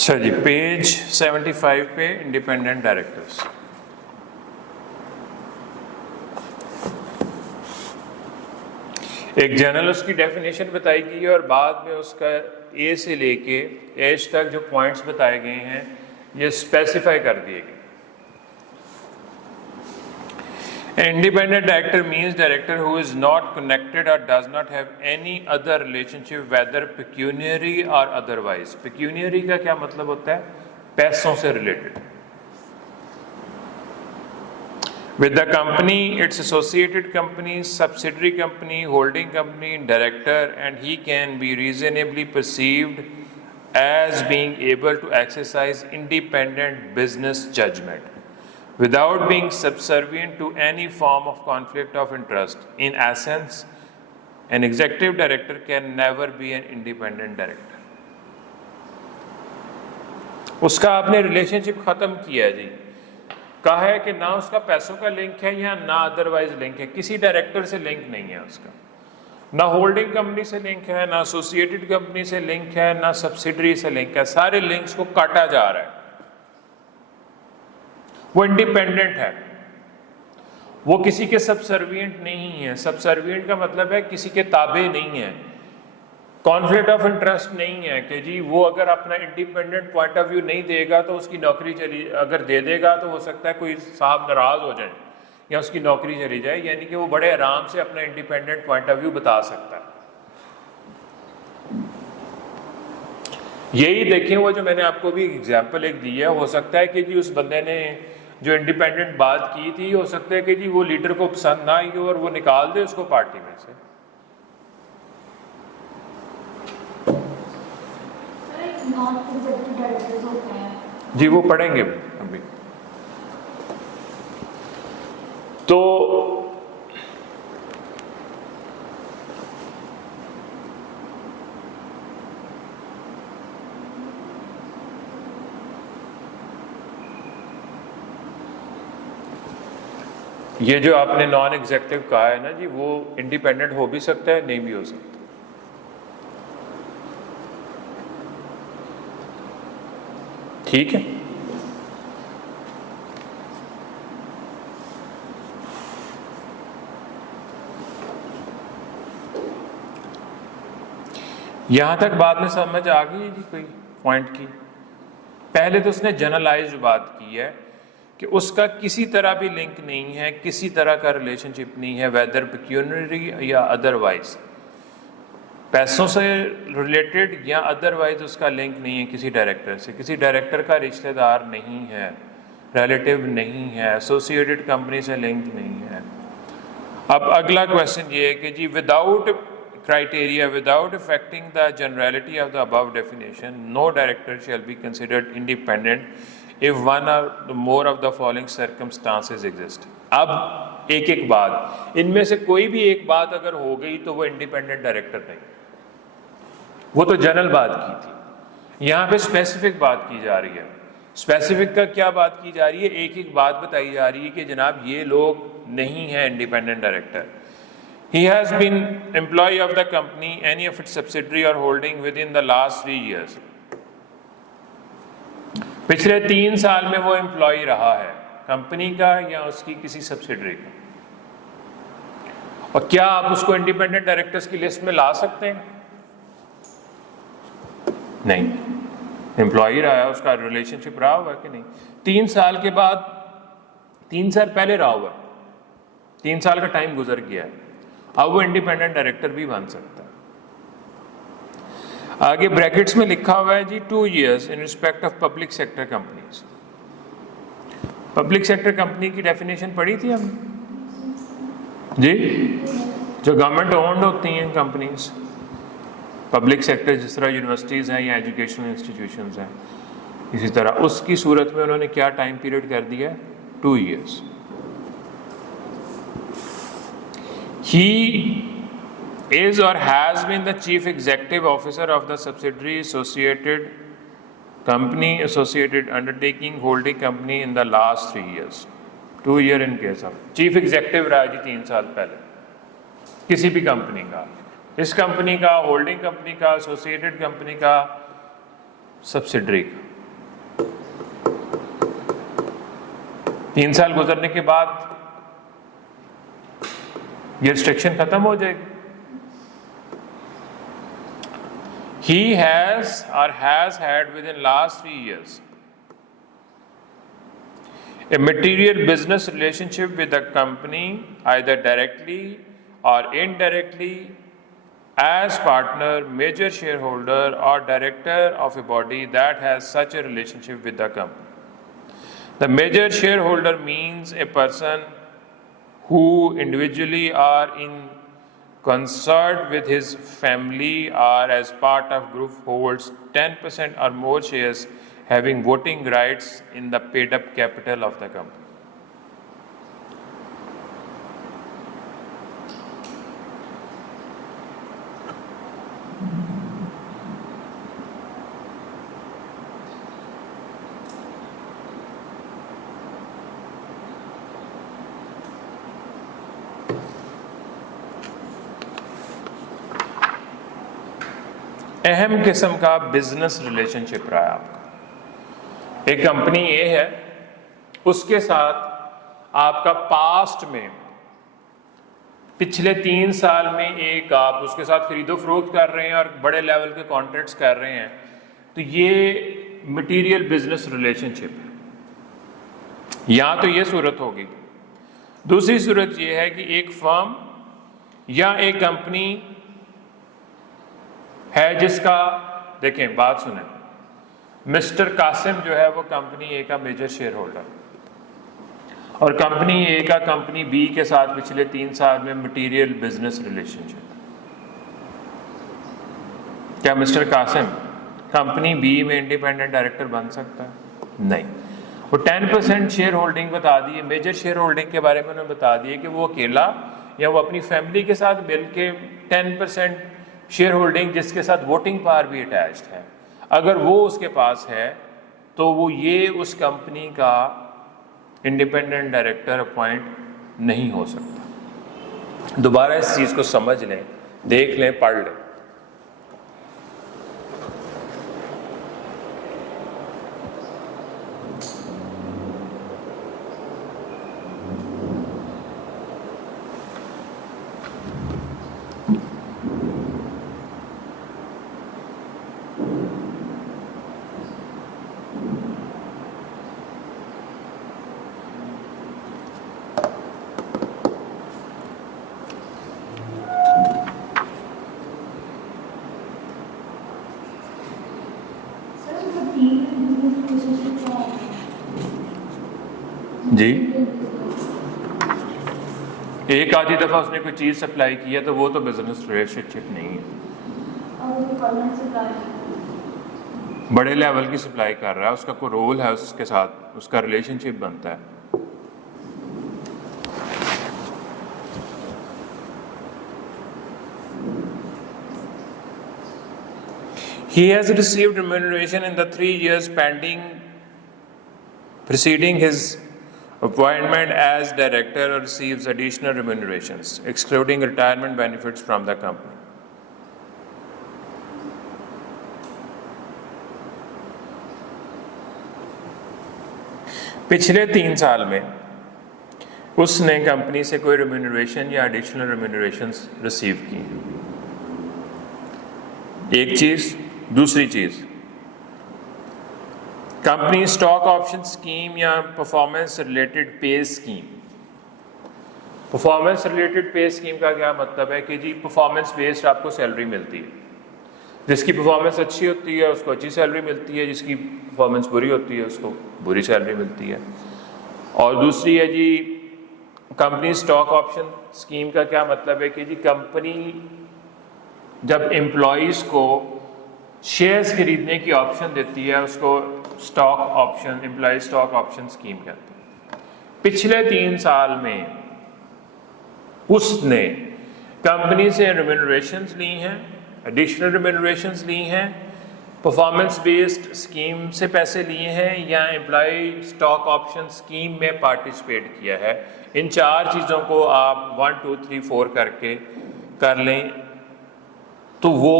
अच्छा जी, पेज 75 पे independent directors. एक जर्नल उसकी डेफिनेशन बताई गई है और बाद में उसका ए से लेके एच तक जो पॉइंट्स बताए गए हैं ये स्पेसिफाई कर दिए गए। Independent director means director who is not connected or does not have any other relationship, whether pecuniary or otherwise. Pecuniary का क्या मतलब होता है? पैसों से related. With the company, its associated companies, subsidiary company, holding company, director, and he can be reasonably perceived as being able to exercise independent business judgment without being subservient to any form of conflict of interest. In essence, an executive director can never be an independent director. उसका आपने relationship खत्म किया है जी, कहा है कि ना उसका पैसों का लिंक है या ना अदरवाइज लिंक है, किसी डायरेक्टर से लिंक नहीं है उसका, ना होल्डिंग कंपनी से लिंक है, ना एसोसिएटेड कंपनी से लिंक है, ना सब्सिडरी से लिंक है, सारे लिंक्स को काटा जा रहा है। वो इंडिपेंडेंट है, वो किसी के सबसर्विएंट नहीं है। सबसर्विएंट का मतलब है किसी के ताबे नहीं है, कॉन्फ्लिक्ट ऑफ इंटरेस्ट नहीं है कि जी वो अगर अपना इंडिपेंडेंट पॉइंट ऑफ व्यू नहीं देगा तो उसकी नौकरी चली, अगर दे देगा तो हो सकता है कोई साहब नाराज हो जाए या उसकी नौकरी चली जाए, यानी कि वो बड़े आराम से अपना इंडिपेंडेंट पॉइंट ऑफ व्यू बता सकता है। यही देखें, वो जो मैंने आपको भी एग्जाम्पल एक दी है, हो सकता है कि जी उस बंदे ने जो इंडिपेंडेंट बात की थी, हो सकता है कि जी वो लीडर को पसंद ना आई और वो निकाल दे उसको पार्टी में से। जी वो पढ़ेंगे अभी। तो ये जो आपने नॉन एग्जेक्टिव कहा है ना जी, वो इंडिपेंडेंट हो भी सकता है, नहीं भी हो सकता। ठीक है, यहां तक बाद में समझ आ गई जी कोई पॉइंट की? पहले तो उसने जनरलाइज्ड बात की है कि उसका किसी तरह भी लिंक नहीं है, किसी तरह का रिलेशनशिप नहीं है, वेदर पेक्यूनरी या अदरवाइज, पैसों से रिलेटेड या अदरवाइज उसका लिंक नहीं है किसी डायरेक्टर से, किसी डायरेक्टर का रिश्तेदार नहीं है, रिलेटिव नहीं है, एसोसिएटेड कंपनी से लिंक नहीं है। अब अगला क्वेश्चन ये है कि जी without criteria, without affecting the generality of the above definition, no director shall be considered independent if one or more of the following circumstances exist. अब एक एक बात, इनमें से कोई भी एक बात अगर हो गई तो वो इंडिपेंडेंट डायरेक्टर नहीं। वो तो जनरल बात की थी, यहाँ पे स्पेसिफिक बात की जा रही है। स्पेसिफिक का क्या बात की जा रही है? एक एक बात बताई जा रही है कि जनाब ये लोग नहीं है independent director. He has been employee of the company, any of its subsidiary or holding within the last 3 years. पिछले 3 साल में वो एम्प्लॉय रहा है कंपनी का या उसकी किसी सब्सिडरी का। और क्या आप उसको इंडिपेंडेंट डायरेक्टर्स की लिस्ट में ला सकते हैं? नहीं, एम्प्लॉय रहा है, उसका रिलेशनशिप रहा हुआ कि नहीं? 3 साल के बाद, 3 साल पहले रहा हुआ, 3 साल का टाइम गुजर गया है, अब वो इंडिपेंडेंट डायरेक्टर भी बन सकता है। आगे ब्रैकेट्स में लिखा हुआ है जी 2 years in respect of public sector companies. Public sector company की डेफिनेशन पढ़ी थी हमने जी, जो गवर्नमेंट ओन्ड होती हैं कंपनीज, पब्लिक सेक्टर जिस तरह यूनिवर्सिटीज हैं या एजुकेशनल इंस्टीट्यूशंस हैं, इसी तरह उसकी सूरत में उन्होंने क्या टाइम पीरियड कर दिया? 2 years। He is or has been the chief executive officer of the subsidiary, associated company, associated undertaking, holding company in the last 3 years. 2 year in case of chief executive रहा जी 3 साल पहले किसी भी company का, इस company का, holding company का, associated company का, सब्सिडरी का। 3 साल गुजरने के बाद ये रिस्ट्रिक्शन खत्म हो जाएगी। He has or has had within last 3 years a material business relationship with the company, either directly or indirectly, as partner, major shareholder, or director of a body that has such a relationship with the company. The major shareholder means a person who individually or in concert with his family or as part of group holds 10% or more shares having voting rights in the paid up capital of the company. अहम किस्म का business relationship रहा है आपका। एक company ए है, उसके साथ आपका पास्ट में पिछले 3 साल में एक आप उसके साथ खरीदो फरोख्त कर रहे हैं और बड़े लेवल के कॉन्ट्रैक्ट्स कर रहे हैं, तो ये मटेरियल बिजनेस रिलेशनशिप है। यहाँ तो ये सूरत होगी। दूसरी सूरत ये है कि एक फर्म या एक कंपनी है जिसका, देखें बात सुने, मिस्टर कासिम जो है वो कंपनी ए का मेजर शेयर होल्डर, और कंपनी ए का कंपनी बी के साथ पिछले 3 साल में मटेरियल बिजनेस रिलेशनशिप। क्या मिस्टर कासिम कंपनी बी में इंडिपेंडेंट डायरेक्टर बन सकता है? नहीं। वो 10% शेयर होल्डिंग बता दी, मेजर शेयर होल्डिंग के बारे में उन्होंने बता दिए कि वो अकेला या वो अपनी फैमिली के साथ मिलके 10% शेयर होल्डिंग जिसके साथ वोटिंग पावर भी अटैच्ड है, अगर वो उसके पास है तो वो ये उस कंपनी का इंडिपेंडेंट डायरेक्टर अपॉइंट नहीं हो सकता। दोबारा इस चीज़ को समझ लें, देख लें, पढ़ लें। जी, एक आधी दफा उसने कोई चीज सप्लाई की है तो वो तो बिजनेस रिलेशनशिप नहीं है। बड़े लेवल की सप्लाई कर रहा है, उसका कोई रोल है, उसके साथ उसका रिलेशनशिप बनता है। He has received remuneration in the 3 years pending preceding his appointment as director, or receives additional remunerations, excluding retirement benefits from the company. पिछले 3 साल में उसने कंपनी से कोई रेम्यूनरेशन या एडिशनल रेम्यूनरेशंस रिसीव की। एक चीज। दूसरी चीज, कंपनी स्टॉक ऑप्शन स्कीम या परफॉर्मेंस रिलेटेड पे स्कीम। परफॉर्मेंस रिलेटेड पे स्कीम का क्या मतलब है कि जी परफॉर्मेंस बेस्ड आपको सैलरी मिलती है, जिसकी परफॉर्मेंस अच्छी होती है उसको अच्छी सैलरी मिलती है, जिसकी परफॉर्मेंस बुरी होती है उसको बुरी सैलरी मिलती है। और दूसरी है जी कंपनी स्टॉक ऑप्शन स्कीम का क्या मतलब है कि जी कंपनी जब एम्प्लॉयज़ को शेयर्स खरीदने की ऑप्शन देती है उसको stock option, employee stock option scheme कहते हैं। पिछले 3 साल में उसने कंपनी से रेम्यूनरेशंस ली हैं, एडिशनल रेम्यूनरेशंस ली हैं, परफॉर्मेंस बेस्ड स्कीम से पैसे लिए हैं, या एम्प्लॉय स्टॉक ऑप्शन स्कीम में पार्टिसिपेट किया है। इन 4 चीज़ों को आप 1 2 3 4 करके कर लें तो वो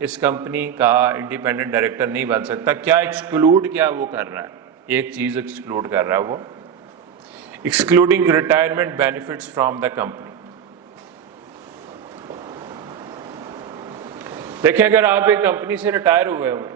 इस कंपनी का इंडिपेंडेंट डायरेक्टर नहीं बन सकता। क्या एक्सक्लूड क्या वो कर रहा है? एक चीज एक्सक्लूड कर रहा है वो, excluding retirement benefits from the company. देखिए, अगर आप एक कंपनी से रिटायर हुए हुए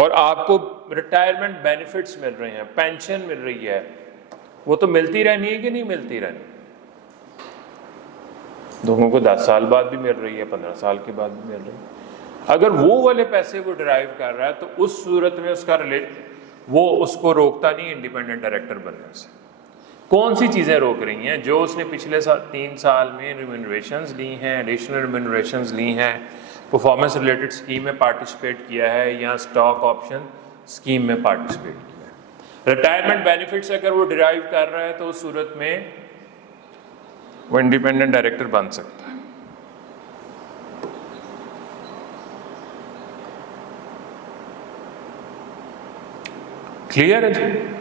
और आपको रिटायरमेंट बेनिफिट्स मिल रहे हैं, पेंशन मिल रही है, वो तो मिलती रहनी है कि नहीं मिलती रहनी? लोगों को 10 साल बाद भी मिल रही है, 15 साल के बाद भी मिल रही है। अगर वो वाले पैसे वो डिराइव कर रहा है तो उस सूरत में उसका वो उसको रोकता नहीं इंडिपेंडेंट डायरेक्टर बनने से। कौन सी चीज़ें रोक रही हैं? जो उसने पिछले 3 साल में रिम्यूनरेशंस ली हैं, एडिशनल रिम्यूनरेशंस ली हैं, परफॉर्मेंस रिलेटेड स्कीम में पार्टिसिपेट किया है या स्टॉक ऑप्शन स्कीम में पार्टिसिपेट किया है। रिटायरमेंट बेनिफिट्स अगर वो डिराइव कर रहा है तो उस सूरत में वो इंडिपेंडेंट डायरेक्टर बन सकता है। क्लियर है जी?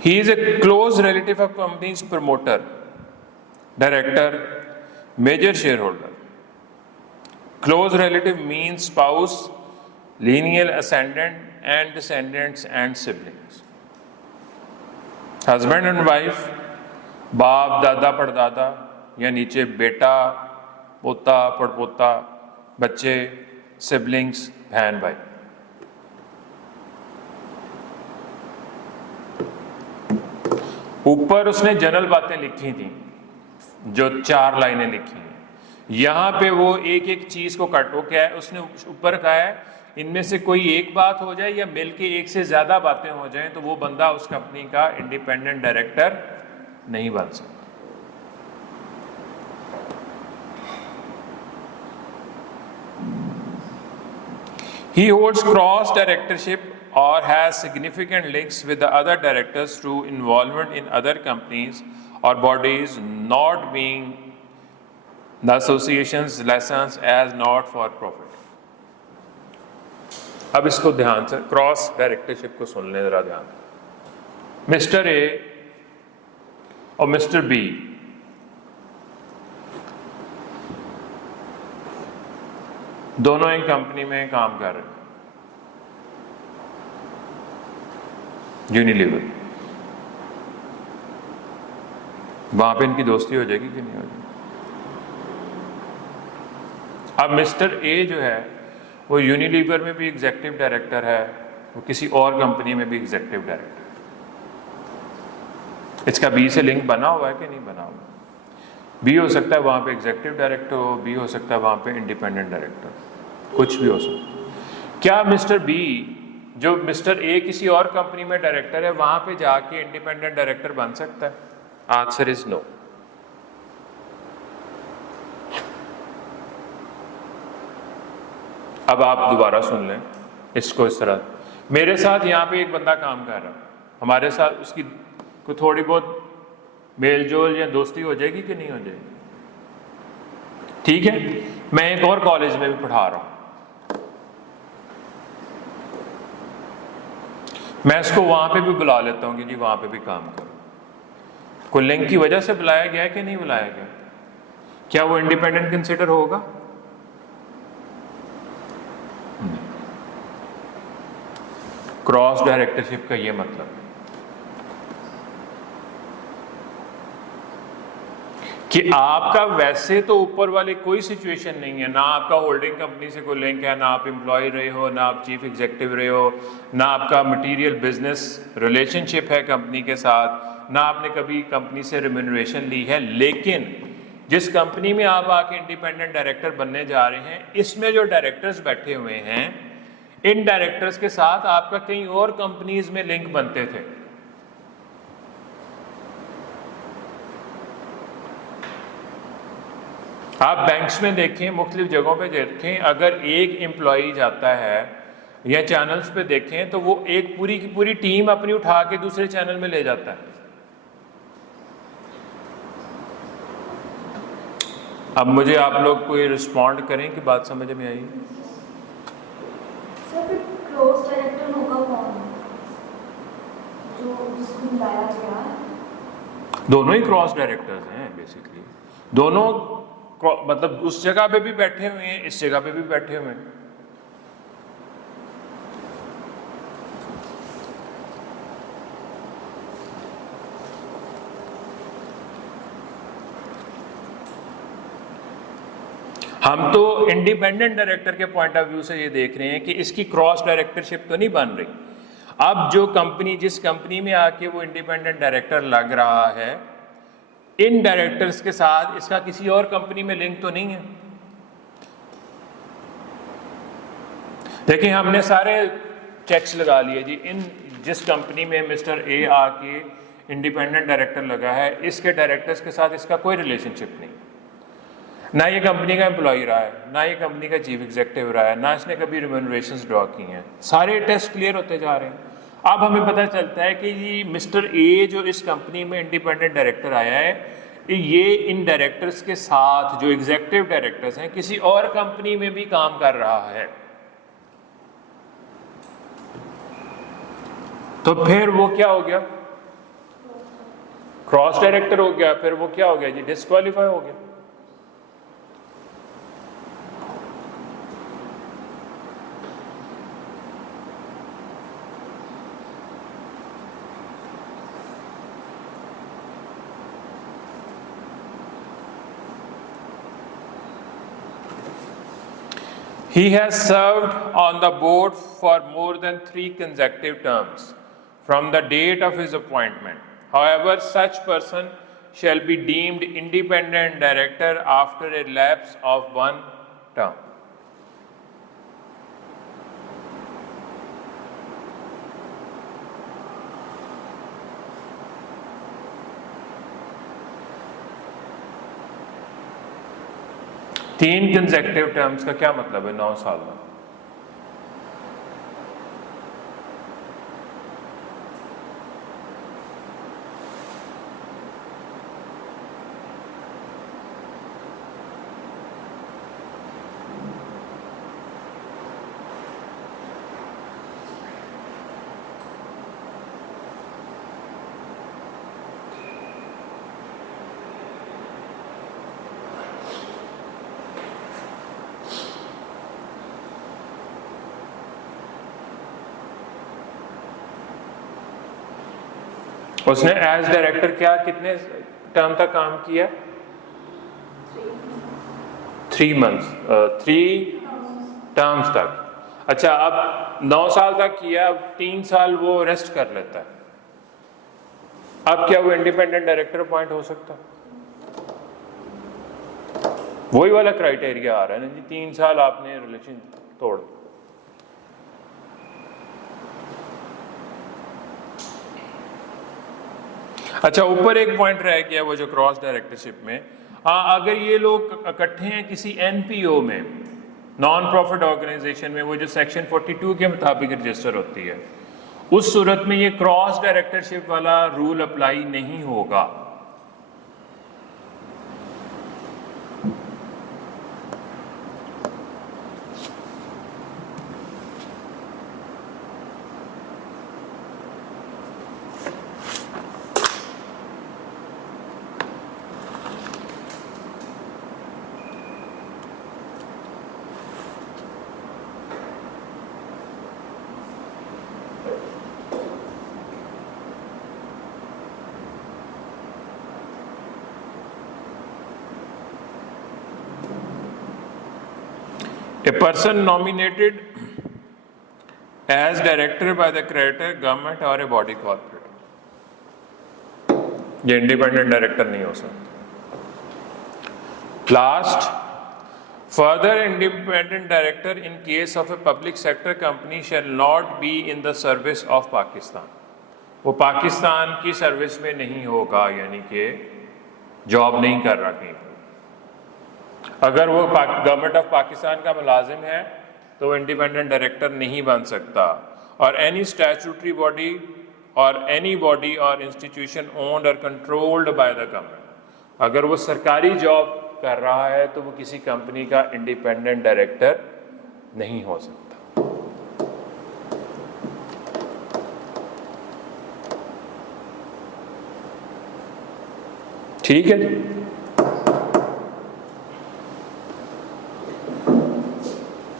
He is a close relative of company's promoter, director, major shareholder. Close relative means spouse, lineal ascendant and descendants and siblings. Husband and wife, बाप दादा पड़दादा या नीचे बेटा पोता पड़पोता बच्चे सिबलिंग्स बहन भाई। ऊपर उसने जनरल बातें लिखी थी जो 4 लाइनें लिखी हैं, यहाँ पे वो एक एक चीज को काटो। क्या है उसने ऊपर कहा है, इनमें से कोई एक बात हो जाए या मिलके एक से ज्यादा बातें हो जाएं तो वो बंदा उस कंपनी का इंडिपेंडेंट डायरेक्टर नहीं बन सकता। He holds cross directorship or has significant links with the other directors through involvement in other companies or bodies, not being the association's license as not for profit. अब इसको ध्यान से cross directorship को सुन लें जरा ध्यान। मिस्टर ए और mister B दोनों एक कंपनी में काम कर रहे हैं, यूनिलीवर। वहां पे इनकी दोस्ती हो जाएगी कि नहीं हो जाएगी? अब मिस्टर ए जो है वो यूनिलीवर में भी एग्जीक्यूटिव डायरेक्टर है, वो किसी और कंपनी में भी एग्जीक्यूटिव डायरेक्टर। इसका बी से लिंक बना हुआ है कि नहीं बना हुआ? बी हो सकता है वहां पे एग्जीक्यूटिव डायरेक्टर हो, बी हो सकता है वहां पे इंडिपेंडेंट डायरेक्टर, कुछ भी हो सकता है। क्या मिस्टर बी जो मिस्टर ए किसी और कंपनी में डायरेक्टर है वहां पे जाके इंडिपेंडेंट डायरेक्टर बन सकता है? Answer is no. अब आप दोबारा सुन लें इसको इस तरह। मेरे साथ यहाँ पे एक बंदा काम कर रहा है, हमारे साथ उसकी कोई थोड़ी बहुत मेल जोल या दोस्ती हो जाएगी कि नहीं हो जाएगी? ठीक है, मैं एक और कॉलेज में भी पढ़ा रहा हूं, मैं इसको वहां पे भी बुला लेता हूं कि जी वहां पे भी काम करो। कोई लिंक की वजह से बुलाया गया कि नहीं बुलाया गया? क्या वो इंडिपेंडेंट कंसिडर होगा? क्रॉस डायरेक्टरशिप का ये मतलब है कि आपका वैसे तो ऊपर वाले कोई सिचुएशन नहीं है, ना आपका होल्डिंग कंपनी से कोई लिंक है, ना आप एम्प्लॉय रहे हो, ना आप चीफ एग्जीक्यूटिव रहे हो, ना आपका मटेरियल बिजनेस रिलेशनशिप है कंपनी के साथ, ना आपने कभी कंपनी से रिम्यूनरेशन ली है। लेकिन जिस कंपनी में आप आके इंडिपेंडेंट डायरेक्टर बनने जा रहे हैं, इसमें जो डायरेक्टर्स बैठे हुए हैं, इन डायरेक्टर्स के साथ आपका कई और कंपनीज में लिंक बनते थे। आप बैंक्स में देखें, मुख्तलिफ जगहों पे देखें, अगर एक एम्प्लॉई जाता है या चैनल्स पे देखें तो वो एक पूरी की पूरी टीम अपनी उठा के दूसरे चैनल में ले जाता है। अब मुझे आप लोग कोई रिस्पॉन्ड करें कि बात समझ में आई? सर, क्लोज डायरेक्टर होगा कौन? जो दोनों ही क्रॉस डायरेक्टर्स हैं बेसिकली, दोनों मतलब उस जगह पे भी बैठे हुए हैं, इस जगह पे भी बैठे हुए हैं। हम तो इंडिपेंडेंट डायरेक्टर के पॉइंट ऑफ व्यू से ये देख रहे हैं कि इसकी क्रॉस डायरेक्टरशिप तो नहीं बन रही। अब जो कंपनी, जिस कंपनी में आके वो इंडिपेंडेंट डायरेक्टर लग रहा है, इन डायरेक्टर्स के साथ इसका किसी और कंपनी में लिंक तो नहीं है। देखिए हमने सारे चेक्स लगा लिए जी, इन जिस कंपनी में मिस्टर ए आके इंडिपेंडेंट डायरेक्टर लगा है, इसके डायरेक्टर्स के साथ इसका कोई रिलेशनशिप नहीं, ना ये कंपनी का एम्प्लॉय रहा है, ना ये कंपनी का चीफ एग्जीक्यूटिव रहा है, ना इसने कभी रिम्यूनरेशंस ड्रॉ की हैं। सारे टेस्ट क्लियर होते जा रहे हैं। अब हमें पता चलता है कि ये मिस्टर ए जो इस कंपनी में इंडिपेंडेंट डायरेक्टर आया है, ये इन डायरेक्टर्स के साथ जो एग्जीक्यूटिव डायरेक्टर्स हैं किसी और कंपनी में भी काम कर रहा है। तो फिर वो क्या हो गया, क्रॉस डायरेक्टर हो गया, फिर वो क्या हो गया जी, डिस्क्वालीफाई हो गया। He has served on the board for more than 3 consecutive terms from the date of his appointment. However, such person shall be deemed independent director after a lapse of 1 term. तीन consecutive terms का क्या मतलब है, 9 साल में। उसने as director क्या कितने टर्म तक काम किया, 3 मंथ्स, 3 टर्म्स तक। अच्छा, अब 9 साल तक किया, अब 3 साल वो रेस्ट कर लेता है। अब क्या वो इंडिपेंडेंट डायरेक्टर अपॉइंट हो सकता है? वही वाला क्राइटेरिया आ रहा है ना जी, 3 साल आपने रिलेशन तोड़। अच्छा, ऊपर एक पॉइंट रह गया वो जो क्रॉस डायरेक्टरशिप में, अगर ये लोग इकट्ठे हैं किसी एनपीओ में, नॉन प्रॉफिट ऑर्गेनाइजेशन में, वो जो सेक्शन 42 के मुताबिक रजिस्टर होती है, उस सूरत में ये क्रॉस डायरेक्टरशिप वाला रूल अप्लाई नहीं होगा। A person nominated as director by the creditor, government or a body corporate, ये इंडिपेंडेंट डायरेक्टर नहीं हो सकता। Last, further independent director in case of a public sector company shall not be in the service of Pakistan. वो पाकिस्तान की service में नहीं होगा, यानी कि जॉब नहीं कर रहा कहीं। अगर वो गवर्नमेंट ऑफ पाकिस्तान का मुलाजिम है तो वो इंडिपेंडेंट डायरेक्टर नहीं बन सकता। और एनी स्टैट्यूटरी बॉडी और एनी बॉडी और इंस्टीट्यूशन ओन्ड और कंट्रोल्ड बाय द गवर्नमेंट, अगर वो सरकारी जॉब कर रहा है तो वो किसी कंपनी का इंडिपेंडेंट डायरेक्टर नहीं हो सकता। ठीक है जी।